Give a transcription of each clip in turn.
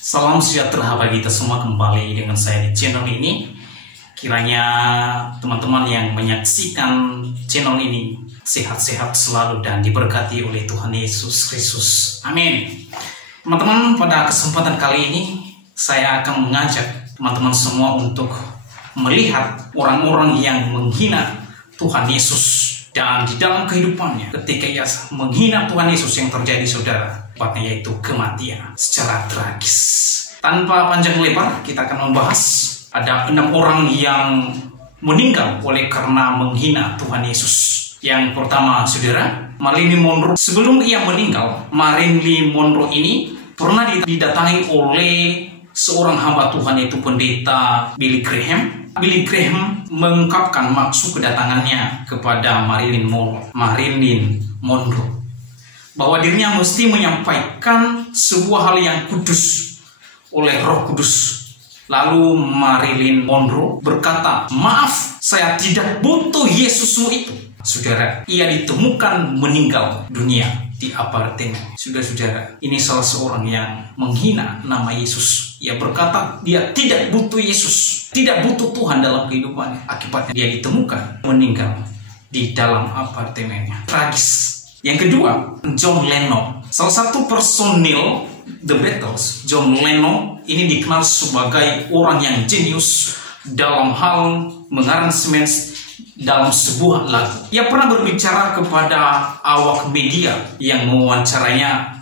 Salam sejahtera bagi kita semua, kembali dengan saya di channel ini. Kiranya teman-teman yang menyaksikan channel ini sehat-sehat selalu dan diberkati oleh Tuhan Yesus Kristus. Amin. Teman-teman, pada kesempatan kali ini saya akan mengajak teman-teman semua untuk melihat orang-orang yang menghina Tuhan Yesus. Dan di dalam kehidupannya, ketika ia menghina Tuhan Yesus, yang terjadi saudara, tepatnya yaitu kematian secara tragis. Tanpa panjang lebar, kita akan membahas ada 6 orang yang meninggal oleh karena menghina Tuhan Yesus. Yang pertama saudara, Marilyn Monroe. Sebelum ia meninggal, Marilyn Monroe ini pernah didatangi oleh seorang hamba Tuhan, yaitu pendeta Billy Graham. Billy Graham mengungkapkan maksud kedatangannya kepada Marilyn Monroe bahwa dirinya mesti menyampaikan sebuah hal yang kudus oleh Roh Kudus. Lalu Marilyn Monroe berkata, "Maaf, saya tidak butuh Yesusmu itu." Saudara, ia ditemukan meninggal dunia di apartemen. Saudara, ini salah seorang yang menghina nama Yesus. Ia berkata dia tidak butuh Yesus, tidak butuh Tuhan dalam kehidupannya. Akibatnya dia ditemukan meninggal di dalam apartemennya. Tragis. Yang kedua, John Lennon. Salah satu personil The Beatles, John Lennon ini dikenal sebagai orang yang jenius dalam hal mengaransemen dalam sebuah lagu. Ia pernah berbicara kepada awak media yang mewawancaranya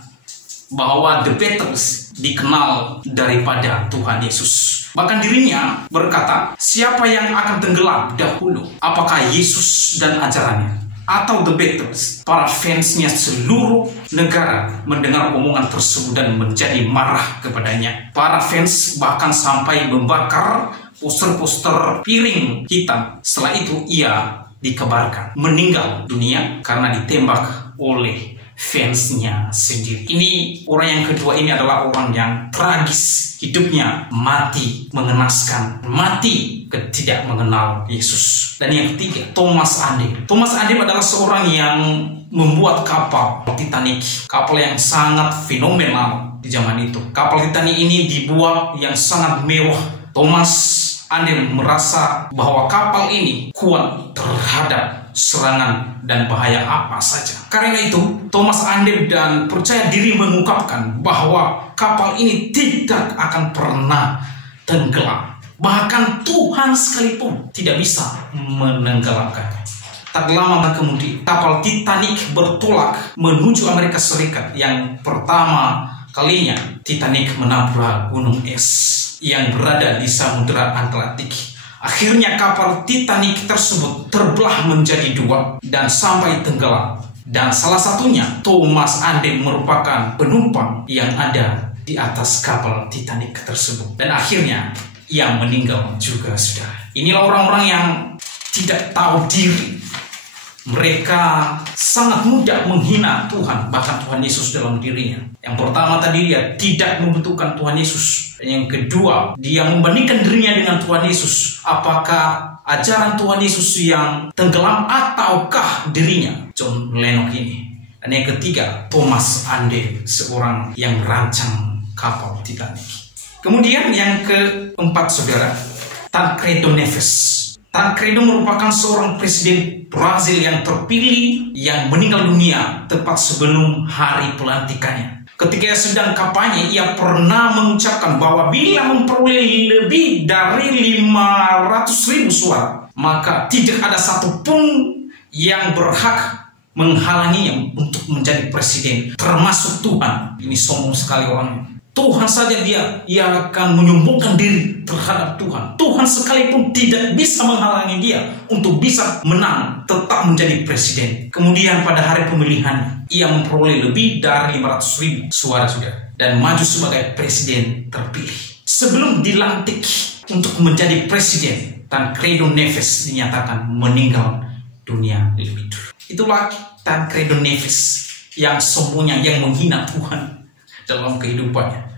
bahwa The Beatles dikenal daripada Tuhan Yesus. Bahkan dirinya berkata, siapa yang akan tenggelam dahulu? Apakah Yesus dan ajarannya, atau The Beatles? Para fansnya seluruh negara mendengar omongan tersebut dan menjadi marah kepadanya. Para fans bahkan sampai membakar poster-poster piring hitam. Setelah itu ia dikabarkan meninggal dunia karena ditembak oleh fansnya sendiri. Ini orang yang kedua, ini adalah orang yang tragis. Hidupnya mati mengenaskan, mati tidak mengenal Yesus. Dan yang ketiga, Thomas Andem. Thomas Andem adalah seorang yang membuat kapal Titanic, kapal yang sangat fenomenal di zaman itu. Kapal Titanic ini dibuat yang sangat mewah. Thomas Andem merasa bahwa kapal ini kuat terhadap serangan dan bahaya apa saja. Karena itu, Thomas Andem dan percaya diri mengungkapkan bahwa kapal ini tidak akan pernah tenggelam. Bahkan Tuhan sekalipun tidak bisa menenggelamkannya. Tak lama kemudian, kapal Titanic bertolak menuju Amerika Serikat. Yang pertama kalinya Titanic menabrak gunung es yang berada di Samudra Atlantik. Akhirnya kapal Titanic tersebut terbelah menjadi 2 dan sampai tenggelam. Dan salah satunya Thomas Andem merupakan penumpang yang ada di atas kapal Titanic tersebut. Dan akhirnya ia meninggal juga, saudara. Inilah orang-orang yang tidak tahu diri. Mereka sangat mudah menghina Tuhan, bahkan Tuhan Yesus dalam dirinya. Yang pertama tadi, dia tidak membutuhkan Tuhan Yesus. Yang kedua, dia membandingkan dirinya dengan Tuhan Yesus. Apakah ajaran Tuhan Yesus yang tenggelam ataukah dirinya, John Lennon ini? Dan yang ketiga, Thomas Andem, seorang yang merancang kapal Titanic. Kemudian yang keempat, saudara, Tancredo Neves. Tancredo merupakan seorang presiden Brazil yang terpilih yang meninggal dunia tepat sebelum hari pelantikannya. Ketika sedang kampanye, ia pernah mengucapkan bahwa bila memperoleh lebih dari 500.000 suara, maka tidak ada satupun yang berhak menghalanginya untuk menjadi presiden, termasuk Tuhan. Ini sombong sekali orangnya. Tuhan saja ia akan menyombongkan diri terhadap Tuhan. Tuhan sekalipun tidak bisa menghalangi dia untuk bisa menang, tetap menjadi presiden. Kemudian pada hari pemilihan, ia memperoleh lebih dari 500.000 suara, sudah, dan maju sebagai presiden terpilih. Sebelum dilantik untuk menjadi presiden, Tancredo Neves dinyatakan meninggal dunia lebih dulu. Itulah Tancredo Neves yang sombongnya, yang menghina Tuhan dalam kehidupannya.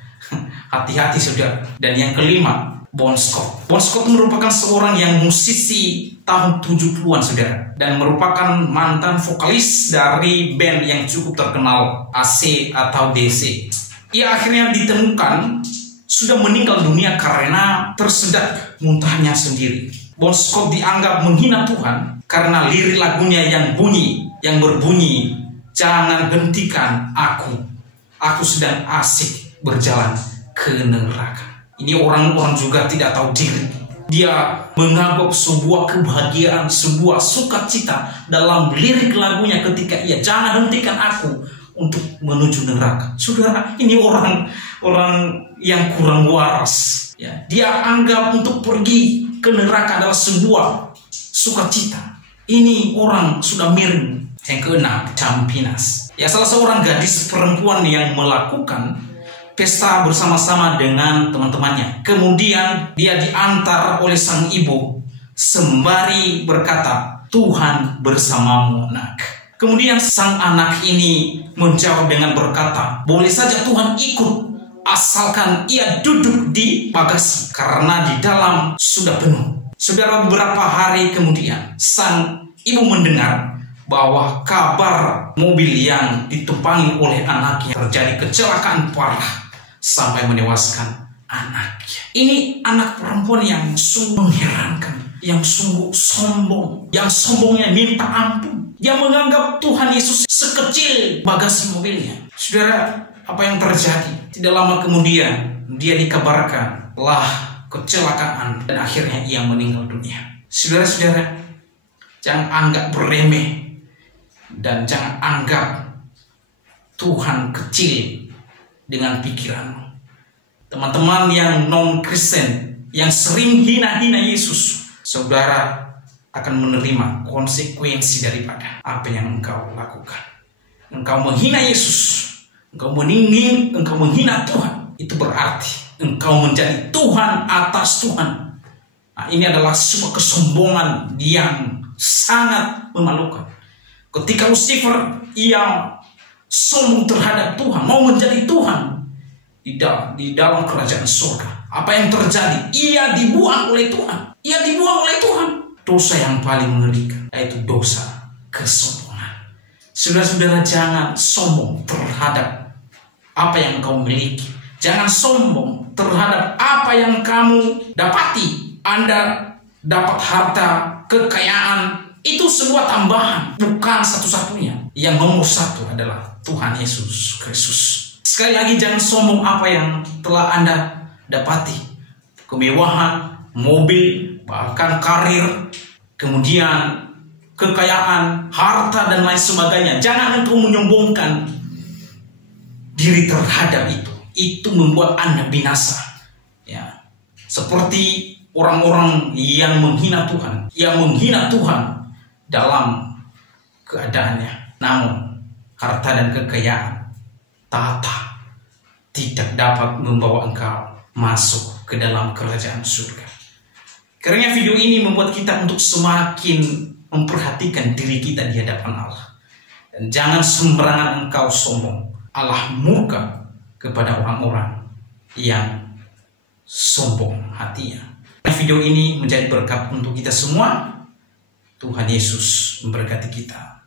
Hati-hati, saudara. Dan yang kelima, Bon Scott. Bon Scott merupakan seorang yang musisi tahun 70-an, saudara, dan merupakan mantan vokalis dari band yang cukup terkenal AC atau DC. Ia akhirnya ditemukan sudah meninggal dunia karena tersedak muntahnya sendiri. Bon Scott dianggap menghina Tuhan karena lirik lagunya yang berbunyi, "Jangan hentikan aku sedang asik berjalan ke neraka." Ini orang-orang juga tidak tahu diri. Dia menganggap sebuah kebahagiaan, sebuah sukacita dalam lirik lagunya ketika ia "Jangan hentikan aku" untuk menuju neraka. Saudara, ini orang yang kurang waras. Ya, dia anggap untuk pergi ke neraka adalah sebuah sukacita. Ini orang sudah miring. Yang keenam, Campinas. Ya, salah seorang gadis perempuan yang melakukan pesta bersama-sama dengan teman-temannya. Kemudian dia diantar oleh sang ibu sembari berkata, "Tuhan bersamamu, nak." Kemudian sang anak ini menjawab dengan berkata, "Boleh saja Tuhan ikut, asalkan ia duduk di bagasi, karena di dalam sudah penuh." Saudara, beberapa hari kemudian sang ibu mendengar bahwa kabar mobil yang ditumpangi oleh anaknya terjadi kecelakaan parah sampai menewaskan anaknya. Ini anak perempuan yang sungguh mengherankan, yang sungguh sombong, yang sombongnya minta ampun. Dia menganggap Tuhan Yesus sekecil bagasi mobilnya. Saudara, apa yang terjadi? Tidak lama kemudian dia dikabarkan telah kecelakaan dan akhirnya ia meninggal dunia. Saudara-saudara, jangan anggap remeh dan jangan anggap Tuhan kecil dengan pikiranmu. Teman-teman yang non-Kristen, yang sering hina-hina Yesus, saudara akan menerima konsekuensi daripada apa yang engkau lakukan. Engkau menghina Yesus, engkau menghina Tuhan, itu berarti engkau menjadi Tuhan atas Tuhan. Nah, ini adalah sebuah kesombongan yang sangat memalukan. Ketika Lucifer ia sombong terhadap Tuhan, mau menjadi Tuhan di dalam kerajaan surga, apa yang terjadi? Ia dibuang oleh Tuhan. Dosa yang paling mengerikan, yaitu dosa kesombongan. Saudara-saudara, jangan sombong terhadap apa yang kau miliki. Jangan sombong terhadap apa yang kamu dapati. Anda dapat harta, kekayaan, itu sebuah tambahan, bukan satu-satunya. Yang nomor satu adalah Tuhan Yesus Kristus. Sekali lagi, jangan sombong apa yang telah Anda dapati. Kemewahan, mobil, bahkan karir, kemudian kekayaan, harta, dan lain sebagainya. Jangan engkau menyombongkan diri terhadap itu. Itu membuat Anda binasa. Ya, seperti orang-orang yang menghina Tuhan, dalam keadaannya. Namun harta dan kekayaan tahta tidak dapat membawa engkau masuk ke dalam kerajaan surga. Karena video ini membuat kita untuk semakin memperhatikan diri kita di hadapan Allah. Dan jangan sembarangan engkau sombong. Allah murka kepada orang-orang yang sombong hatinya. Video ini menjadi berkat untuk kita semua. Tuhan Yesus memberkati kita.